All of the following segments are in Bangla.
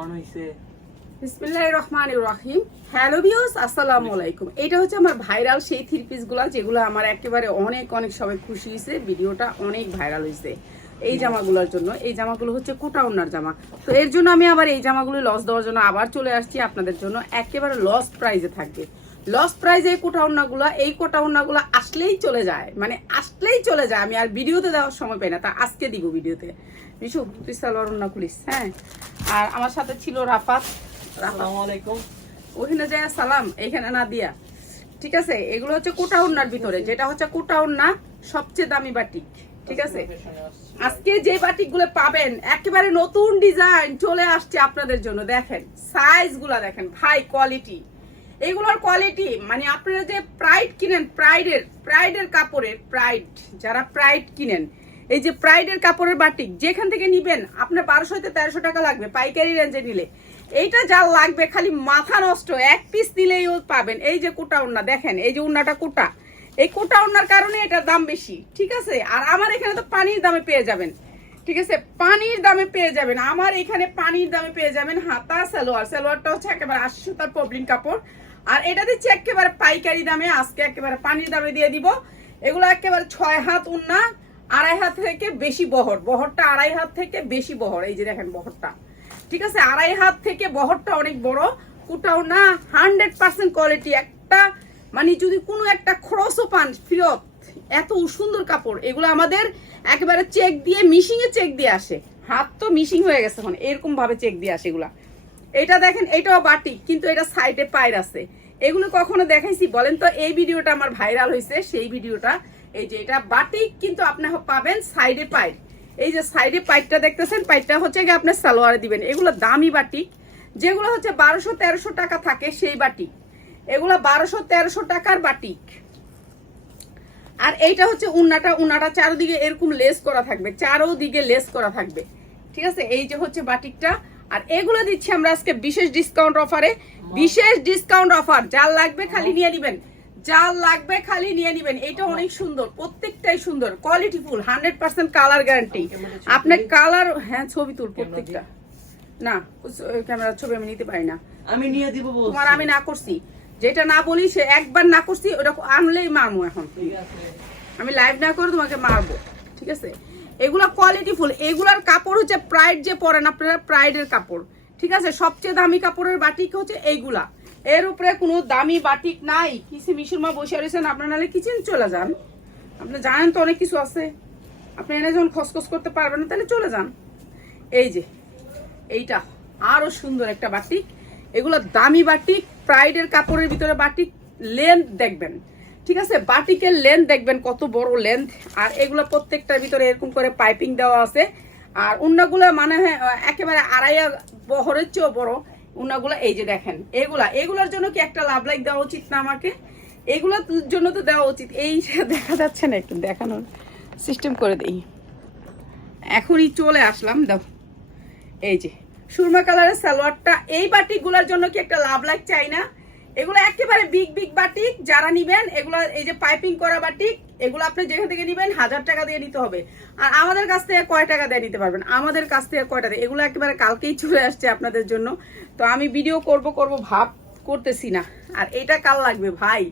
অন হইছে। বিসমিল্লাহির রহমানির রহিম। হ্যালো ভিউয়ার্স, আসসালামু আলাইকুম। এটা হচ্ছে আমার ভাইরাল সেই থ্রি পিসগুলো যেগুলো আমার একেবারে অনেক অনেক সবাই খুশি হয়েছে, ভিডিওটা অনেক ভাইরাল হয়েছে এই জামাগুলোর জন্য। এই জামাগুলো হচ্ছে কোটা ওড়নার জামা, তো এর জন্য আমি আবার এই জামাগুলো লস দেওয়ার জন্য আবার চলে আসছি আপনাদের জন্য। একেবারে লস প্রাইজে থাকবে, লস প্রাইজে এই কোটা ওড়নাগুলো। এই কোটা ওড়নাগুলো আসলেই চলে যায়, মানে আসলেই চলে যায়, আমি আর ভিডিওতে দেওয়ার সময় পাই না, তা আজকে দিব ভিডিওতে। বিশু তুই সালোয়ার ওড়না খুলিস। হ্যাঁ, আর আমার সাথে ছিল রাফাত। আসসালামু আলাইকুম। ওখানে যায় সালাম, এখানে না দিয়া। ঠিক আছে, এগুলো হচ্ছে কোটা ওড়নার ভিতরে, যেটা হচ্ছে কোটা ওড়না সবচেয়ে দামি বাটিক। ঠিক আছে, আজকে যে বাটিক গুলো পাবেন একেবারে নতুন ডিজাইন চলে আসছে আপনাদের জন্য। দেখেন সাইজ গুলা, দেখেন ভাই কোয়ালিটি, এগুলোর কোয়ালিটি মানে আপনারা যে প্রাইড কিনেন, প্রাইডের কাপড়ের প্রাইড, যারা প্রাইড কিনেন, এই যে প্রাইডের কাপড়ের বাটিক যেখান থেকে নিবেন আপনার 1200 থেকে 1300 টাকা লাগবে পাইকারি রেঞ্জে নিলে। এইটা যা লাগবে খালি মাথা নষ্ট, এক পিস দিলেই পাবেন। এই যে কোটা ওড়না দেখেন, এই যে ওড়নাটা কোটা, এই কোটা ওড়নার কারণে এটার দাম বেশি। ঠিক আছে, আর আমার এখানে তো পানির দামে পেয়ে যাবেন। ঠিক আছে, পানির দামে পেয়ে যাবেন, আমার এখানে পানির দামে পেয়ে যাবেন। হাতা সালোয়ারটা হচ্ছে একেবারে 800 তার পবলিন কাপড়, আর এটা দিচ্ছে একেবারে পাইকারি দামে। আজকে একেবারে পানির দামে দিয়ে দিব। এগুলো একেবারে 6 হাত ওড়না, 2.5 হাত থেকে বেশি বহর, বহরটা 2.5 হাত থেকে বেশি বহর। এই যে দেখেন বহরটা, ঠিক আছে 2.5 হাত থেকে বহরটা অনেক বড়। কোটাও না 100% কোয়ালিটি, একটা মানে যদি কোনো একটা খরচও পান ফিরত। এত সুন্দর কাপড়, এগুলো আমাদের একেবারে চেক দিয়ে, মিশিং এ চেক দিয়ে আসে। হাত তো মিশিং হয়ে গেছে এখন, এরকম ভাবে চেক দিয়ে আসে এগুলা। এটা দেখেন, এটাও বাটিক কিন্তু এটা সাইডে পায়ের আছে। এগুলো কখনো দেখাইছি বলেন তো? এই ভিডিওটা আমার ভাইরাল হয়েছে, সেই ভিডিওটা। এই যে এটা বাটিক কিন্তু আপনি পাবেন সাইডে পায়ের। এই যে সাইডে পাইটটা দেখতেছেন, পাইটটা হচ্ছে গিয়ে আপনার সালোয়ারে দিবেন। এগুলো দামি বাটিক, যেগুলো হচ্ছে 1200-1300 টাকা থাকে সেই বাটিক। এগুলো 1200-1300 টাকার বাটিক। আর এইটা হচ্ছে উন্নাটা চারদিকে এরকম লেস করা থাকবে, চারোদিকে লেস করা থাকবে। ঠিক আছে, এই যে হচ্ছে বাটিকটা। আর এগুলো দিচ্ছি আমরা আজকে বিশেষ ডিসকাউন্ট অফারে, বিশেষ ডিসকাউন্ট অফার। যার লাগবে খালি নিয়ে নিবেন, যার লাগবে খালি নিয়ে নিবেন। এটা অনেক সুন্দর, প্রত্যেকটাই সুন্দর, কোয়ালিটি ফুল, 100% কালার গ্যারান্টি। আপনার কালার, হ্যাঁ ছবি তুল প্রত্যেকটা। না ক্যামেরার ছবি আমি নিতে পারি না, আমি নিয়ে দিব। তোমার আমি না করছি, যেটা না বলি সে একবার না করছি ওটা আনলেই মারবো। এখন আমি লাইভ না করে তোমাকে মারবো। ঠিক আছে, এগুলা কোয়ালিটি ফুল। এগুলার কাপড় হচ্ছে প্রাইড যে পরেন আপনারা, প্রাইডের কাপড়। ঠিক আছে, সবচেয়ে দামি কাপড়ের বাটিক হচ্ছে এইগুলা। এর উপরে কোনো দামি বাটিক নাই। কিছু মিশুরমা বসে রয়েছেন, আপনার নাহলে কিচেন চলে যান। আপনি জানেন তো অনেক কিছু আছে, আপনি এনে যখন খসখস করতে পারবেন না তাহলে চলে যান। এই যে এইটা আরো সুন্দর একটা বাটিক, এগুলো দামি বাটিক, প্রাইডের কাপড়ের ভিতরে বাটিক। লেন্থ দেখবেন, ঠিক আছে, বাটিকের লেন্থ দেখবেন কত বড় লেন্থ। আর এগুলো প্রত্যেকটার ভিতরে এরকম করে পাইপিং দেওয়া আছে। আর উন্নাগুলো মানে একেবারে 2.5 বহরের চেয়েও বড় উন্নাগুলো। এই যে দেখেন, এগুলোর জন্য কি একটা লাভ লাইক দেওয়া উচিত না আমাকে? এগুলোর জন্য তো দেওয়া উচিত। এই দেখা যাচ্ছে না, একটু দেখানোর সিস্টেম করে দেই। এখনই চলে আসলাম, দাও। এই যে সুরমা কালারের সালোয়ারটা, এই বাটিকগুলোর জন্য কি একটা লাভ লাইক চাই না? এগুলো একেবারে বিগ বিগ বাটিক, যারা নিবেন এগুলো, এই যে পাইপিং করা বাটিক, এগুলো আপনি যেখান থেকে নিবেন 1000 টাকা দিয়ে নিতে হবে। আর আমাদের কাছ থেকে কয় টাকা দিয়ে নিতে পারবেন? আমাদের কাছ থেকে কয়টা দিয়ে? এগুলো একেবারে কালকেই চলে আসছে আপনাদের জন্য, তো আমি ভিডিও করব ভাব করতেছি না। আর এটা কাল লাগবে ভাই,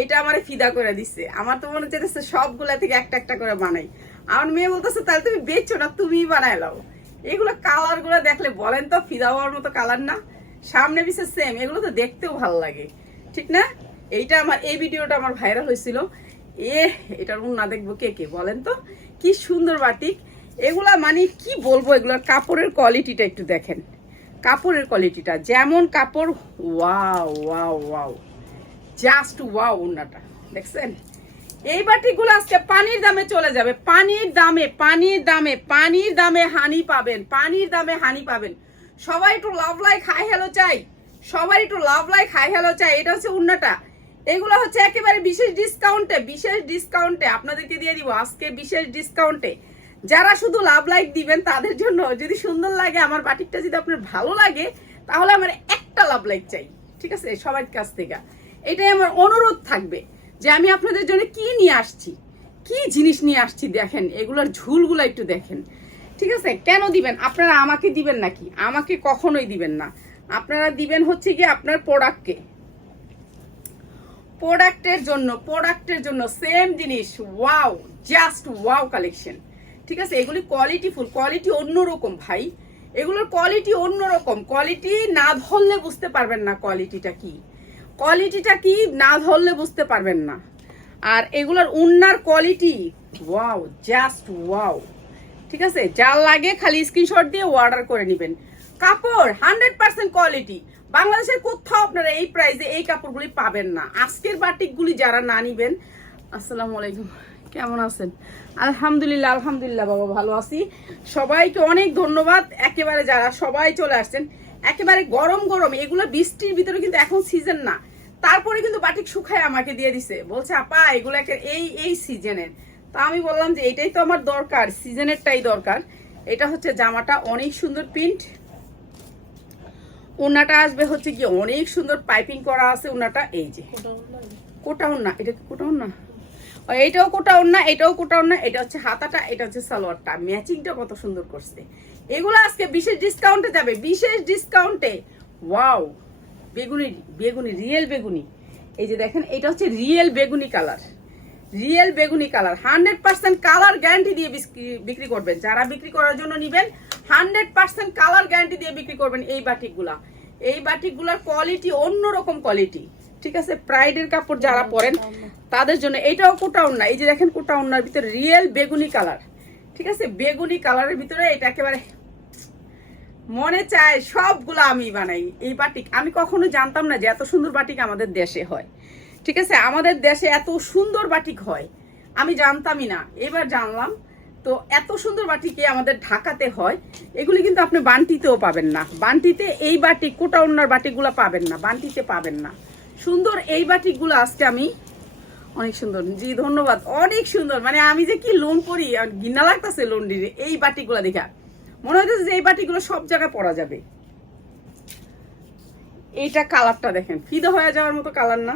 এটা আমারে ফিদা করে দিচ্ছে। আমার তো মনে হচ্ছে সবগুলা থেকে একটা একটা করে বানাই। আমার মেয়ে বলতেছে তাহলে তুমি বেচছো না, তুমিই বানায় লাও। এগুলো কালার গুলো দেখলে বলেন তো ফিদা হওয়ার মতো কালার না? সামনে পিছে সেম, এগুলো তো দেখতেও ভালো লাগে, ঠিক না? এইটা আমার, এই ভিডিওটা আমার ভাইরাল হয়েছিল। এটার উন্না দেখবো কে কে বলেন তো? কি সুন্দর বাটিক এগুলা, মানে কি বলবো, এগুলোর কাপড়ের কোয়ালিটিটা একটু দেখেন। কাপড়ের কোয়ালিটিটা যেমন কাপড়, wow wow wow, just wow. উন্নাটা দেখছেন? এই বাটিগুলো আজকে পানির দামে চলে যাবে, পানির দামে, পানির দামে, পানির দামে হানি পাবেন, পানির দামে হানি পাবেন। সবাই একটু লাভ লাইক হাই হ্যালো চাই, সবাই একটু লাভ লাইক হাই হ্যালো চাই। এটা হচ্ছে উন্নাটা, এগুলো হচ্ছে একেবারে বিশেষ ডিসকাউন্টে, বিশেষ ডিসকাউন্টে আপনাদেরকে দিয়ে দিব আজকে, বিশেষ ডিসকাউন্টে। যারা শুধু লাভ লাইক দিবেন তাদের জন্য, যদি সুন্দর লাগে আমার বাটিকটা, যদি আপনার ভালো লাগে, তাহলে আমার একটা লাভ লাইক চাই। ঠিক আছে, সবার কাছ থেকে এটাই আমার অনুরোধ থাকবে যে আমি আপনাদের জন্য কি নিয়ে আসছি, কি জিনিস নিয়ে আসছি। দেখেন এগুলোর ঝুলগুলো একটু দেখেন, ঠিক আছে? কেন দিবেন? আপনারা আমাকে দিবেন নাকি? আমাকে কখনোই দিবেন না। আপনারা দিবেন হচ্ছে কি আপনার প্রোডাক্টকে, প্রোডাক্টের জন্য সেম জিনিস। Wow, just wow collection. ঠিক আছে, এগুলি কোয়ালিটিফুল, কোয়ালিটি অন্যরকম ভাই, এগুলোর কোয়ালিটি অন্যরকম। কোয়ালিটি না ধরলে বুঝতে পারবেন না কোয়ালিটিটা কি, কোয়ালিটিটা কি না ধরলে বুঝতে পারবেন না। আর এগুলোর উন্নার কোয়ালিটি ওয়াও, জাস্ট ওয়াও। ঠিক আছে, যার লাগে খালি স্ক্রিনশট দিয়ে অর্ডার করে নেবেন। কাপড় 100% কোয়ালিটি। বাংলাদেশের কোথাও আপনারা এই প্রাইসে এই কাপড়গুলি পাবেন না। আজকের বাটিকগুলি যারা না নিবেন, আসসালামু আলাইকুম, কেমন আছেন? আলহামদুলিল্লাহ, আলহামদুলিল্লাহ বাবা, ভালো আছি। সবাইকে অনেক ধন্যবাদ, একেবারে যারা সবাই চলে আসছেন। একেবারে গরম গরম, এগুলো বৃষ্টির ভিতরে কিন্তু এখন সিজন না, তারপরে কিন্তু বাটিক শুকায় আমাকে দিয়ে দিছে, বলছে আপা এগুলো এই সিজনের। তা আমি বললাম যে এটাই তো আমার দরকার, সিজনেরটাই দরকার। এটা হচ্ছে জামাটা, অনেক সুন্দর প্রিন্ট। ওনাটা আসবে হচ্ছে কি অনেক সুন্দর পাইপিং করা আছে ওনাটা। এই যে কোটা ওন্না, এটা কি কোটা ওন্না? এইটাও কোটা ওন্না, এটাও কোটা ওন্না। এটা হচ্ছে হাতাটা, এটা হচ্ছে সালোয়ারটা। ম্যাচিংটা কত সুন্দর করছে। এগুলো আজকে বিশেষ ডিসকাউন্টে যাবে, বিশেষ ডিসকাউন্টে। ওয়াও, বেগুনি, বেগুনি, রিয়েল বেগুনি। এই যে দেখেন, এটা হচ্ছে রিয়েল বেগুনি কালার, রিয়েল বেগুনি কালার। 100% কালার গ্যারান্টি দিয়ে বিক্রি করবেন। যারা বিক্রি করার জন্য নিবেন 100% কালার গ্যারান্টি দিয়ে বিক্রি করবেন। এই বাটিকগুলা, এই বাটিকগুলার কোয়ালিটি অন্যরকম কোয়ালিটি। ঠিক আছে, প্রাইডের কাপড় যারা পরেন তাদের জন্য। এইটাও কোটা ওন্না, এই যে দেখেন কোটা ওন্নার ভিতরে রিয়েল বেগুনি কালার। ঠিক আছে, বেগুনি কালারের ভিতরে এটা একেবারে মনে চায় সবগুলো আমি বানাই। এই বাটিক আমি কখনো জানতাম না যে এত সুন্দর বাটিক আমাদের দেশে হয়। ঠিক আছে, আমাদের দেশে এত সুন্দর বাটিক হয় আমি জানতামই না, এবার জানলাম। তো এত সুন্দর বাটিকে আমাদের ঢাকাতে হয়। এগুলি কিন্তু আপনি বান্টিতেও পাবেন না। বান্টিতে এই বাটিক, কোটা ওন্নার বাটিকগুলো পাবেন না, বান্টিতে পাবেন না। সুন্দর এই বাটিকগুলো আজকে আমি অনেক সুন্দর। জি ধন্যবাদ, অনেক সুন্দর। মানে আমি যে কি লোন করি, ঘৃণা লাগতেছে লোন দিয়ে এই বাটিকগুলো দেখা। মনে হইতেছে যে এই বাটিকগুলো সব জায়গায় পরা যাবে। এইটা কালারটা দেখেন, ফিদা হয়ে যাওয়ার মতো কালার না,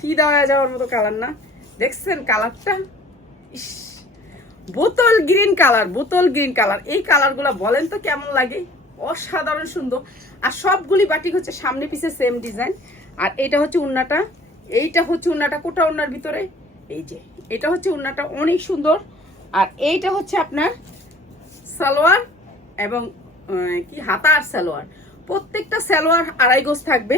ফিদা হয়ে যাওয়ার মতো কালার না। দেখছেন কালারটা? ইস, বোতল গ্রিন কালার, বোতল গ্রিন কালার। এই কালারগুলো বলেন তো কেমন লাগে, অসাধারণ সুন্দর। আর সবগুলি বাটিক হচ্ছে সামনে পিছে সেম ডিজাইন। আর এটা হচ্ছে উন্নাটা, এইটা হচ্ছে উন্নাটা কোটা উন্নার ভিতরে। এই যে এটা হচ্ছে উন্নাটা, অনেক সুন্দর। আর এইটা হচ্ছে আপনার সালোয়ার এবং কি হাতা আর সালোয়ার। প্রত্যেকটা সালোয়ার 2.5 গজ থাকবে।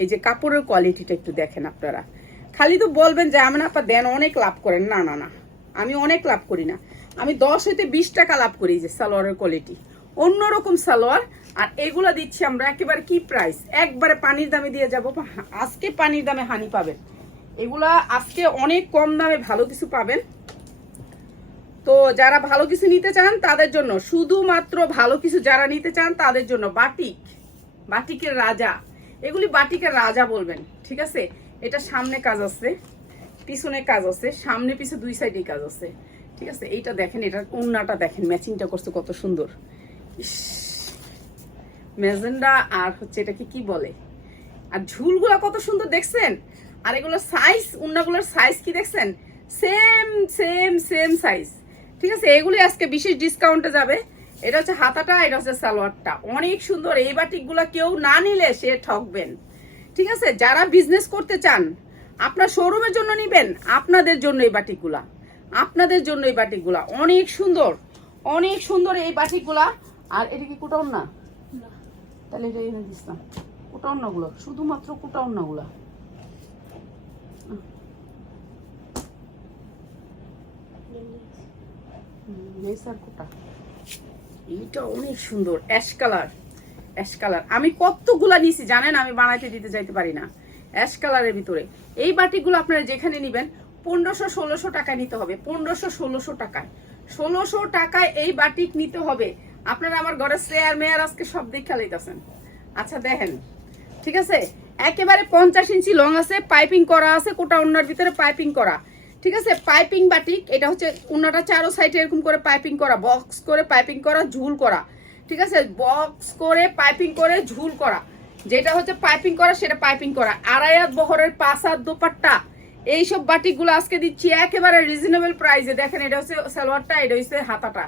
এই যে কাপড়ের কোয়ালিটিটা একটু দেখেন আপনারা। খালি তো বলবেন যে আমি আপা দেন অনেক লাভ করেন, না না না, আমি অনেক লাভ করি না। আমি 10 হইতে 20 টাকা লাভ করি। যে সালোয়ারের কোয়ালিটি অন্যরকম সালোয়ার। আর এগুলা দিচ্ছি আমরা একেবারে কি প্রাইস, একবারে পানির দামে দিয়ে যাবো। আজকে পানির দামে হানি পাবেন। এগুলা আজকে অনেক কম দামে ভালো কিছু পাবেন। তো যারা ভালো কিছু নিতে চান তাদের জন্য, শুধুমাত্র ভালো কিছু যারা নিতে চান তাদের জন্য বাটিক, বাটিকের রাজা। এগুলি বাটিকের রাজা বলবেন। ঠিক আছে, এটা সামনে কাজ আছে, পিছনে কাজ আছে, সামনে পিছনে দুই সাইডে কাজ আছে। ঠিক আছে, এইটা দেখেন, এটা ওন্নাটা দেখেন, ম্যাচিংটা করছে কত সুন্দর। ইস, ম্যাজেন্ডা আর হচ্ছে এটাকে কি বলে, আর ঝুলগুলা কত সুন্দর দেখছেন। আর এগুলো সাইজ, ওন্নাগুলোর সাইজ কি দেখছেন, সেম সেম সেম সাইজ। ঠিক আছে, এগুলি আজকে বিশেষ ডিসকাউন্টে যাবে। এটা হচ্ছে হাতাটা, এটা হচ্ছে সালোয়ারটা, অনেক সুন্দর। এই বাটিকগুলা কেউ না নিলে সে ঠকবেন। ঠিক আছে, যারা বিজনেস করতে চান, আপনার শোরুমের জন্য নিবেন, আপনাদের জন্য এই বাটিকগুলা, আপনাদের জন্য এই বাটিকগুলা অনেক সুন্দর, অনেক সুন্দর এই বাটিকগুলা। আর এটা কি কোটা ওন্না? তাহলে এটা এনে দিচ্ছিলাম কোটা ওন্নাগুলো, শুধুমাত্র কোটা ওন্নাগুলা। এইটা অনেক সুন্দর, অ্যাশ কালার, অ্যাশ কালার। আমি কতগুলা নিছি জানেন, আমি বানাইতে দিতে যাইতে পারি না। অ্যাশ কালারের ভিতরে এই বাটিকগুলো আপনারা যেখানে নিবেন 1500-1600 টাকায় নিতে হবে। 1500-1600 টাকায়, 1600 টাকায় এই বাটিক নিতে হবে। আপনারা আমার ঘরে চেয়ার মেয়ার আজকে সব দেখা লইতেছেন। আচ্ছা দেখেন, ঠিক আছে, একেবারে 50 ইঞ্চি লং আছে, পাইপিং করা আছে, কোটা ওন্নার ভিতরে পাইপিং করা। ঠিক আছে, পাইপিং বাটিক। এটা হচ্ছে ওন্নাটা চারো সাইডে এরকম করে পাইপিং করা, বক্স করে পাইপিং করা, ঝুল করা। ঠিক আছে, বক্স করে পাইপিং করে ঝুল করা। যেটা হচ্ছে পাইপিং করা সেটা পাইপিং করা। 2.5 হাত বহরের 5 হাত দোপাট্টা। এইসব বাটিকগুলো আজকে দিচ্ছি একেবারে রিজনেবল প্রাইসে। দেখেন, এটা হচ্ছে সালোয়ারটা, এটা হচ্ছে হাতাটা।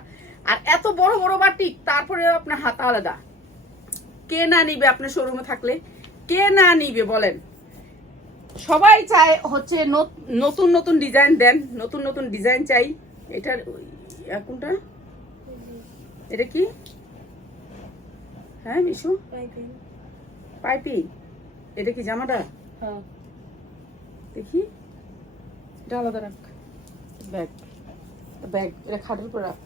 আর এত বড় বড় বাটিক, তারপরে আপনার হাতা আলাদা। কে না নিবে আপনার শোরুমে থাকলে? কে না নিবে বলেন? সবাই চায় হচ্ছে নতুন নতুন ডিজাইন দেন, নতুন নতুন ডিজাইন চাই। এটার কোনটা? এটা কি? হ্যাঁ মিশু, পাইপিং। এটা কি জামাটা? হ্যাঁ দেখি, এটা আলাদা রাখ। ব্যাগ ব্যাগ এটা খাটের উপর রাখ।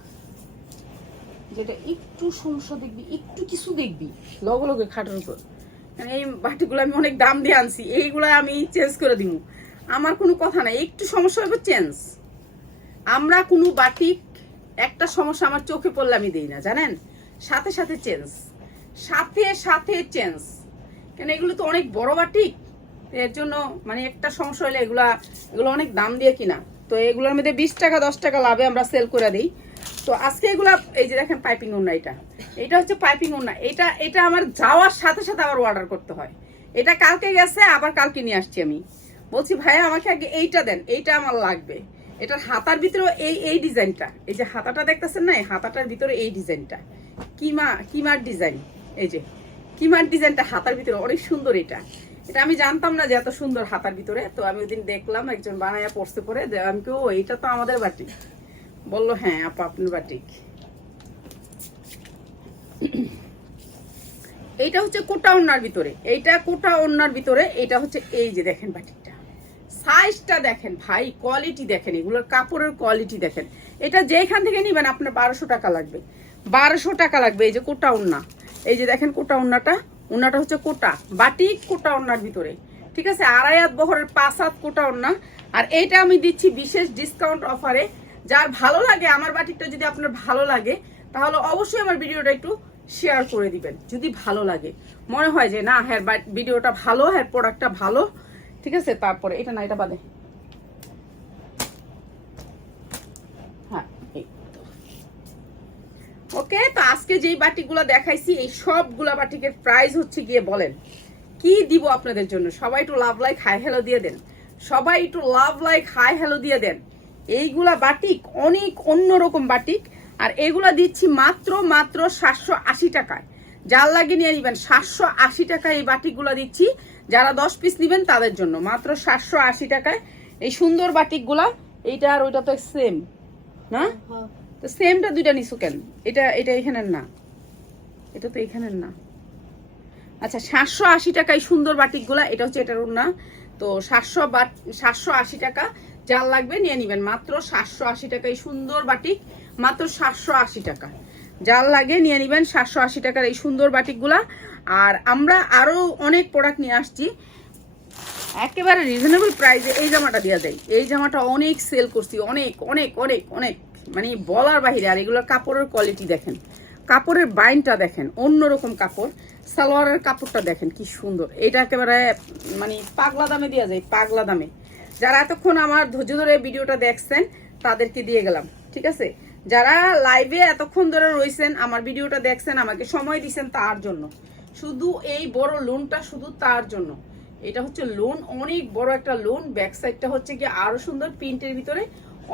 যেটা একটু সমস্যা দেখবি, একটু কিছু দেখবি, লগে লগে খাটের উপর। এই বাটিগুলো আমি অনেক দাম দিয়ে আনছি, এইগুলো আমি চেঞ্জ করে দিব। আমার কোনো কথা নাই, একটু সমস্যা হবে চেঞ্জ। আমরা কোনো বাটিক একটা সমস্যা আমার চোখে পড়লে আমি দিই না, জানেন? সাথে সাথে চেঞ্জ, সাথে সাথে চেঞ্জ। কেন এগুলো তো অনেক বড় বাটিক, এর জন্য মানে একটা সমস্যা হলে এগুলো অনেক দাম দিয়ে কিনা। তো এগুলোর মধ্যে 20 টাকা 10 টাকা লাভে আমরা সেল করে দিই। তো আজকে এগুলা, এই যে দেখেন পাইপিং ওড়না, এটা হচ্ছে পাইপিং ওড়না। এটা আমার যাওয়ার সাথে সাথে আবার অর্ডার করতে হয়। এটা কালকে গেছে, আবার কালকে নিয়ে আসছি। আমি বলছি ভাইয়া আমাকে আগে এইটা দেন, এইটা আমার লাগবে। এটার হাতার ভিতরে এই ডিজাইনটা, এই যে হাতাটা দেখতেছেন না, এই হাতাটার ভিতরে এই ডিজাইনটা কিমার ডিজাইন। এই যে কিমার ডিজাইনটা হাতার ভিতরে অনেক সুন্দর। এটা আমি জানতাম না যে এত সুন্দর হাতার ভিতরে। তো আমি ওইদিন দেখলাম একজন বানাইয়া পড়তে পরে, আমি কেউ এইটা তো আমাদের বাটিক। বললো হ্যাঁ আপা আপনার বাটিক। এইটা হচ্ছে কোটা ওড়নার ভিতরে, এইটা কোটা ওড়নার ভিতরে। এটা হচ্ছে এই যে দেখেন বাটিকটা, সাইজটা দেখেন ভাই, কোয়ালিটি দেখেন, এগুলোর কাপড়ের কোয়ালিটি দেখেন। এটা যেখান থেকে নিবেন আপনার 1200 টাকা লাগবে, 1200 টাকা লাগবে। এই যে কোটা ওড়না, এই যে দেখেন কোটা ওড়নাটা হচ্ছে কোটা বাটিক, কোটা ওড়নার ভিতরে, ঠিক আছে? 2.5 হাত বহরের 5 হাত কোটা ওড়না। আর এইটা আমি দিচ্ছি বিশেষ ডিসকাউন্ট অফারে। যার ভালো লাগে আমার বাটিকটা, যদি আপনার ভালো লাগে তাহলে অবশ্যই আমার ভিডিওটা একটু শেয়ার করে দিবেন। যদি ভালো লাগে, মনে হয় যে না হ্যাঁ ভিডিওটা ভালো, হ্যাঁ প্রোডাক্টটা ভালো, ঠিক আছে? তারপরে এটা না, এটা বাদে, হ্যাঁ ওকে। তো আজকে যেই বাটিকগুলো দেখাইছি, এই সবগুলা বাটিকের প্রাইস হচ্ছে গিয়ে বলেন কি দিব আপনাদের জন্য? সবাই একটু লাভ লাইক হাই হ্যালো দিয়ে দেন, সবাই একটু লাভ লাইক হাই হ্যালো দিয়ে দেন। এইগুলা বাটিক অনেক অন্যরকম বাটিক, আর এগুলা দিচ্ছি মাত্র 780 টাকায়। যার লাগে নিয়ে নিবেন, 780 টাকায় এই বাটিকগুলা দিচ্ছি। যারা 10 পিস নিবেন তাদের জন্য মাত্র 780 টাকায় এই সুন্দর বাটিকগুলা। এইটা আর ওইটা তো সেম না? তো সেমটা দুইটা নিছো কেন? এটা এখানের না, এটা তো এখানের না। আচ্ছা 780 টাকায় সুন্দর বাটিকগুলা। এটা হচ্ছে এটার ওড়না। তো 780 টাকা। যার লাগবে নিয়ে নিবেন, মাত্র 780 টাকায় সুন্দর বাটিক, মাত্র 780 টাকা। যার লাগে নিয়ে নিবেন 780 টাকার এই সুন্দর বাটিকগুলা। আর আমরা আরো অনেক প্রোডাক্ট নিয়ে আসছি একেবারে রিজনেবল প্রাইসে। এই জামাটা দেওয়া যায়, এই জামাটা অনেক সেল করছি, অনেক অনেক অনেক অনেক, মানে বলার বাহিরে। আর এগুলোর কাপড়ের কোয়ালিটি দেখেন, কাপড়ের বাইনটা দেখেন, অন্যরকম কাপড়। সালোয়ারের কাপড়টা দেখেন কি সুন্দর। এটা একেবারে মানে পাগলা দামে দেওয়া যায়, পাগলা দামে। যারা এতক্ষণ আমার ধৈর্য ধরে ভিডিওটা দেখছেন তাদেরকে দিয়ে গেলাম, ঠিক আছে? যারা লাইভে এতক্ষণ ধরে রয়েছেন, আমার ভিডিওটা দেখছেন, আমাকে সময় দিচ্ছেন, তার জন্য শুধু এই বড় লোনটা, শুধু তার জন্য। এটা হচ্ছে লোন, অনেক বড় একটা লোন। ব্যাক সাইডটা হচ্ছে কি আরো সুন্দর প্রিন্টের ভিতরে,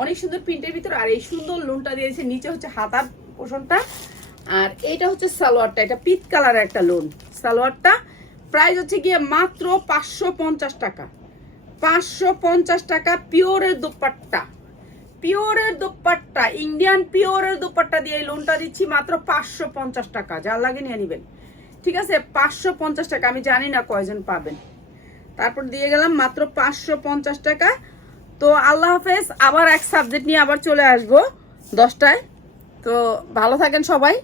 অনেক সুন্দর প্রিন্টের ভিতরে। আর এই সুন্দর লোনটা দিয়েছে, নিচে হচ্ছে হাতার পোষণটা। আর এইটা হচ্ছে সালোয়ারটা, এটা পিচ কালারের একটা লোন। সালোয়ারটা প্রাইস হচ্ছে গিয়ে মাত্র 550 টাকা, 550 টাকা। পিওরের দোপাট্টা, পিওরের দোপাট্টা, ইন্ডিয়ান পিওরের দোপাট্টা দিয়ে এই লোনটা দিচ্ছি মাত্র 550 টাকা। যার লাগে নিয়ে নিবেন, ঠিক আছে? 550 টাকা। আমি জানি না কয়জন পাবেন, তারপর দিয়ে গেলাম মাত্র 550 টাকা। তো আল্লাহ হাফেজ। আবার এক সাবজেক্ট নিয়ে আবার চলে আসবো 10টায়। তো ভালো থাকেন সবাই।